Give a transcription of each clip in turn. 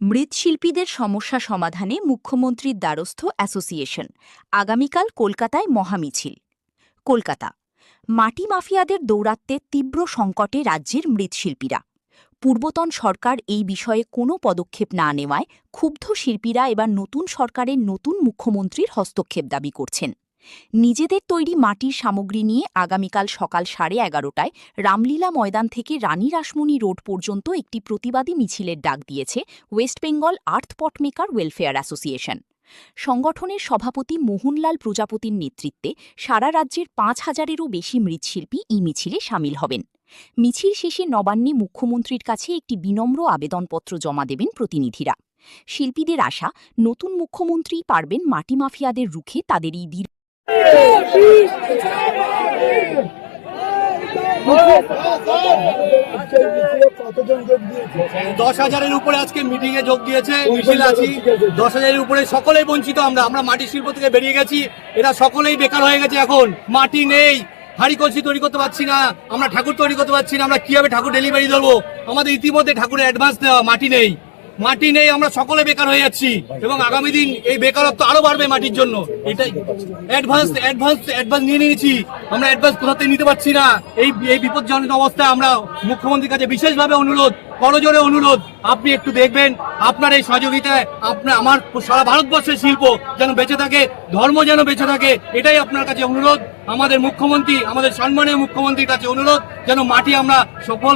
মৃৎশিল্পীদের সমস্যা সমাধানে মুখ্যমন্ত্রীর দ্বারস্থ অ্যাসোসিয়েশন। আগামীকাল কলকাতায় মহামিছিল। কলকাতা। মাটি মাফিয়াদের দৌরাত্ম্যে তীব্র সংকটে রাজ্যের মৃৎশিল্পীরা। পূর্বতন সরকার এই বিষয়ে কোনো পদক্ষেপ না নেওয়ায় ক্ষুব্ধ শিল্পীরা এবার নতুন সরকারের নতুন মুখ্যমন্ত্রীর হস্তক্ষেপ দাবি করছেন। নিজেদের তৈরি মাটির সামগ্রী নিয়ে আগামীকাল সকাল 11:30টায় রামলীলা ময়দান থেকে রানী রাসমণি রোড পর্যন্ত একটি প্রতিবাদী মিছিলের ডাক দিয়েছে ওয়েস্ট বেঙ্গল আর্থ পট মেকার ওয়েলফেয়ার অ্যাসোসিয়েশন। সংগঠনের সভাপতি মোহনলাল প্রজাপতির নেতৃত্বে সারা রাজ্যের 5,000-এরও বেশি মৃৎশিল্পী এই মিছিলে সামিল হবেন। মিছিল শেষে নবান্নে মুখ্যমন্ত্রীর কাছে একটি বিনম্র আবেদনপত্র জমা দেবেন প্রতিনিধিরা। শিল্পীদের আশা, নতুন মুখ্যমন্ত্রী পারবেন মাটি মাফিয়াদের রুখে তাদের এই দীর্ঘ 10,000-এর উপরে আজকে মিটিং এ যোগ দিয়েছে। মিছিল আছি 10,000-এর উপরে, সকলেই বঞ্চিত। আমরা মাটির শিল্প থেকে বেরিয়ে গেছি, এরা সকলেই বেকার হয়ে গেছে। এখন মাটি নেই, হাড়ি কলসি তৈরি করতে পারছি না, আমরা ঠাকুর তৈরি করতে পারছি না, আমরা কিভাবে ঠাকুর ডেলিভারি দেবো? আমাদের ইতিমধ্যে ঠাকুরের অ্যাডভান্স দেওয়া, মাটি নেই, আমরা সকলে বেকার হয়ে যাচ্ছি এবং আগামী দিন এই বেকারত্ব আরো বাড়বে মাটির জন্য। এটাই অ্যাডভান্স নিয়ে নিয়েছি, আমরা অ্যাডভান্স কোথা থেকে নিতে পারছি না। এই বিপজ্জনক অবস্থায় আমরা মুখ্যমন্ত্রীর কাছে বিশেষভাবে অনুরোধ, করজোরে অনুরোধ, আপনি একটু দেখবেন, আপনার এই সহযোগিতায় আমার সারা ভারতবর্ষের শিল্প যেন বেঁচে থাকে, ধর্ম যেন বেঁচে থাকে, এটাই আপনার কাছে অনুরোধ। আমাদের মুখ্যমন্ত্রী, আমাদের সম্মানীয় মুখ্যমন্ত্রীর কাছে অনুরোধ, যেন মাটি আমরা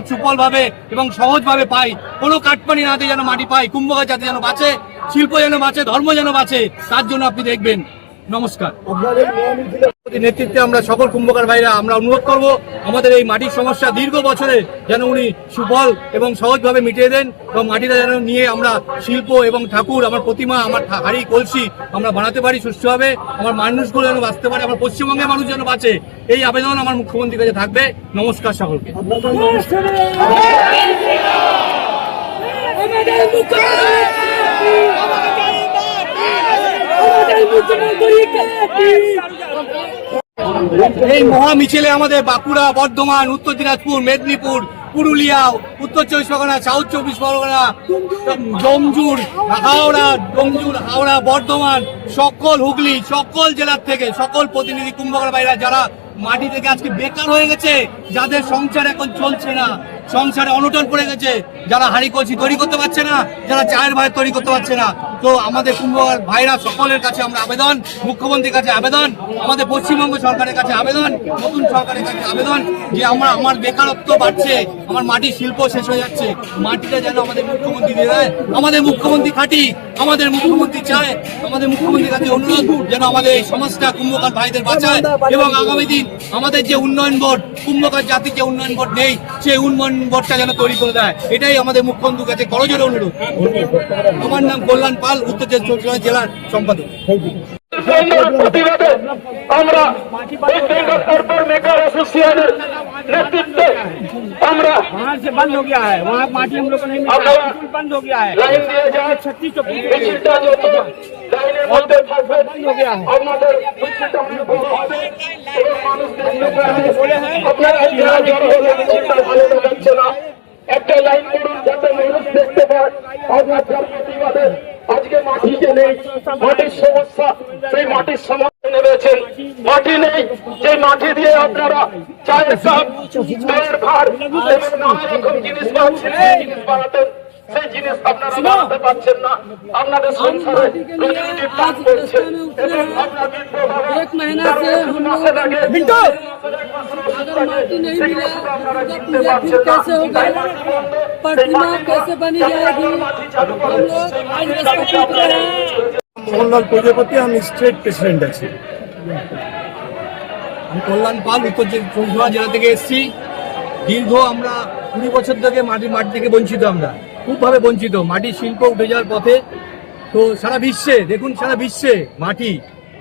সুফলভাবে এবং সহজভাবে পাই, কোনো কাটপানি না দিয়ে যেন মাটি পাই, কুম্ভকার জাতি যেন বাঁচে, শিল্প যেন বাঁচে, ধর্ম যেন বাঁচে, তার জন্য আপনি দেখবেন। নমস্কার। নেতৃত্বে আমরা সকল কুম্ভকার ভাইরা আমরা অনুরোধ করব, আমাদের এই মাটির সমস্যা দীর্ঘ বছরে যেন উনি সুফল এবং সহজভাবে মিটিয়ে দেন এবং মাটিটা যেন নিয়ে আমরা শিল্প এবং ঠাকুর, আমার প্রতিমা, আমার হাড়ি কলসি আমরা বানাতে পারি সুষ্ঠুভাবে, আমার মানুষগুলো যেন বাঁচতে পারে, আমার পশ্চিমবঙ্গের মানুষ যেন বাঁচে। এই আবেদন আমার মুখ্যমন্ত্রীর কাছে থাকবে। নমস্কার সকলকে। এই মহা মিছিলে আমাদের বাঁকুড়া, বর্ধমান, উত্তর দিনাজপুর, মেদিনীপুর, পুরুলিয়া, উত্তর 24 পরগনা, সাউথ 24 পরগনা, হাওড়া, বর্ধমান, সকল হুগলি, সকল জেলার থেকে সকল প্রতিনিধি কুম্ভকার ভাইরা যারা মাটি থেকে আজকে বেকার হয়ে গেছে, যাদের সংসার এখন চলছে না, সংসারে অনটন পড়ে গেছে, যারা হাড়ি কলসি তৈরি করতে পারছে না, যারা চায়ের ভাই তৈরি করতে পারছে না, তো আমাদের কুম্ভকার ভাইরা সকলের কাছে আমরা আবেদন, মুখ্যমন্ত্রীর কাছে আবেদন, আমাদের পশ্চিমবঙ্গ সরকারের কাছে আবেদন, নতুন সরকারের কাছে আবেদন, যে আমার বেকারত্ব বাড়ছে, আমার মাটির শিল্প শেষ হয়ে যাচ্ছে, মাটিটা যেন আমাদের মুখ্যমন্ত্রী দিয়ে দেয়। আমাদের মুখ্যমন্ত্রী খাঁটি, আমাদের মুখ্যমন্ত্রী চায়, আমাদের মুখ্যমন্ত্রীর কাছে অনুরোধ যেন আমাদের এই সমাজটা কুম্ভকার ভাইদের বাঁচায় এবং আগামী দিন আমাদের যে উন্নয়ন বোর্ড, কুম্ভকার জাতির যে উন্নয়ন বোর্ড নেই, সেই উন্নয়ন বোর্ডটা যেন তৈরি করে দেয়, এটাই আমাদের মুখ্যমন্ত্রীর কাছে করজোরে অনুরোধ। আমার নাম কল্যাণ পাল, উত্তর 24 জেলার সম্পাদক। প্রতিবাদে আমরা ওয়েস্ট বেঙ্গল আর্থ মেকার एसोसिएशन नेतृत्व আমরা बंद हो गया है, वहाँ माटी हम लोग को नहीं मिल रहा है, बंद हो गया है। লাইন দিয়ে যায় 36 মিছিলটা যত লাইনের মধ্যে থাকবে बंद हो गया है। আপনাদের মিছিলটা বড় হবে এবং মানুষদের আপনারা যারা জড়ো হলে মিছিলটা ভালো দেখাচ্ছে না, একটা লাইন করুন যাতে মানুষ দেখতে পায় আপনার যার প্রতিবাদে আজকে মাটি যে নেই, মাটির সমস্যা, সেই মাটির সমস্যা নেমেছেন। মাটি নেই, যে মাটি দিয়ে আপনারা চায়ের কাপ, চায়ের ভার এবং নানা রকম জিনিস বানাচ্ছেন, সেই জিনিস বানাতেন, সেই জিনিস আপনারা বানাতে পারছেন না। আপনাদের সংসারে রোজি-রুটির টান পড়ছে এবং আপনার एक महीना से हम लोग अगर माटी नहीं मिले तो पूजा फिर कैसे होगा, प्रतिमा कैसे बनी जाएगी, हम लोग आज रास्ता पूछ रहे हैं। মোহনলাল প্রজাপতি, আমি স্টেট প্রেসিডেন্ট আছি। আমি কল্যাণ পাল, উত্তর 24 জেলা থেকে এসেছি। দীর্ঘ আমরা 20 বছর থেকে মাটি থেকে বঞ্চিত, আমরা খুবভাবে বঞ্চিত। মাটির শিল্প উঠে যাওয়ার পথে। তো সারা বিশ্বে দেখুন, সারা বিশ্বে মাটি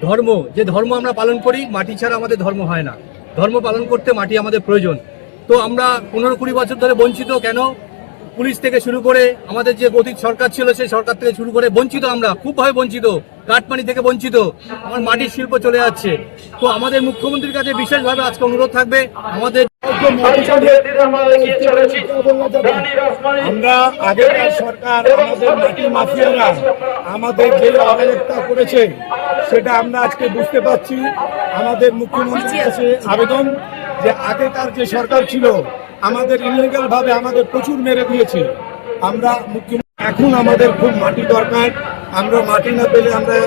ধর্ম, যে ধর্ম আমরা পালন করি, মাটি ছাড়া আমাদের ধর্ম হয় না। ধর্ম পালন করতে মাটি আমাদের প্রয়োজন। তো আমরা 15-20 বছর ধরে বঞ্চিত। কেন? পুলিশ থেকে শুরু করে আমাদের যে গতিক সরকার ছিল সেই সরকার থেকে শুরু করে বঞ্চিত, আমরা খুবভাবে বঞ্চিত, কাঠমানি থেকে বঞ্চিত, আমার মাটির শিল্প চলে যাচ্ছে। তো আমাদের মুখ্যমন্ত্রীর কাছে বিশেষভাবে আজকে অনুরোধ থাকবে, আমাদের আমরা আগেকার সরকার আমাদের মাটি মাফিয়ারা আমাদের যে অরাজকতা করেছে সেটা আমরা আজকে বুঝতে পারছি। আমাদের মুখ্যমন্ত্রীর কাছে আবেদন যে আগেকার যে সরকার ছিল আমাদের ইলিগাল ভাবে আমাদের প্রচুর মেরে দিয়েছে। আমরা মুখ্যমন্ত্রী এখন আমাদের খুব মাটি দরকার। আমরা মাটি না পেলে আমরা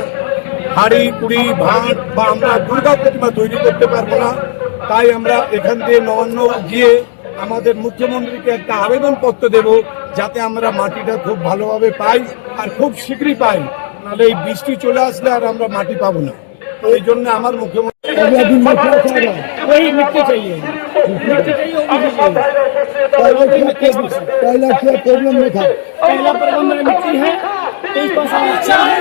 হাড়ি কুড়ি ভাত বা আমরা দুর্গা প্রতিমা তৈরি করতে পারবো না। তাই আমরা এখান থেকে নবান্ন গিয়ে আমাদের মুখ্যমন্ত্রীকে একটা আবেদনপত্র দেব যাতে আমরা মাটিটা খুব ভালোভাবে পাই আর খুব শীঘ্রই পাই, নাহলে এই বৃষ্টি চলে আসলে আর আমরা মাটি পাবো না। তো এই জন্য আমার মুখ্যমন্ত্রী वही मिट्टी चाहिए पहला क्या प्रॉब्लम में था? पहला प्रॉब्लम मेरा मिट्टी है 23% अच्छा है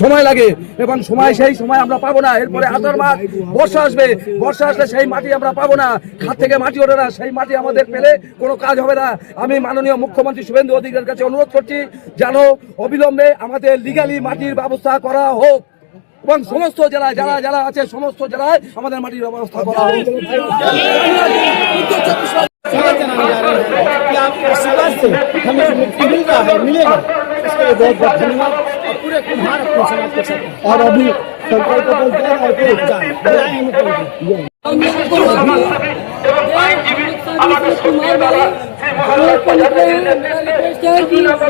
সময় লাগে এবং সেই সময় আমরা পাবো না। এরপরে আষাঢ় মাস বর্ষা আসবে, বর্ষা আসলে সেই মাটি আমরা পাবো না, খাত থেকে মাটি ওঠে না, সেই মাটি আমাদের পেলে কোনো কাজ হবে না। আমি মাননীয় মুখ্যমন্ত্রী শুভেন্দু অধিকারীর কাছে অনুরোধ করছি যেন অবিলম্বে আমাদের লিগালি মাটির ব্যবস্থা করা হোক এবং সমস্ত জেলায় যারা আছে সমস্ত জেলায় আমাদের মাটির ব্যবস্থা করা হোক। हमें जो मिट्टी मिल रहा है मिलेगा, इसके लिए बहुत बहुत धन्यवाद और पूरे कुम्हार अपने समाज के साथ। और अभी सरकार का बल जा रहा है तो बुलाए हमें कोई कुमार वाले हम लोग को निकले हैं। मेरा रिक्वेस्ट है कि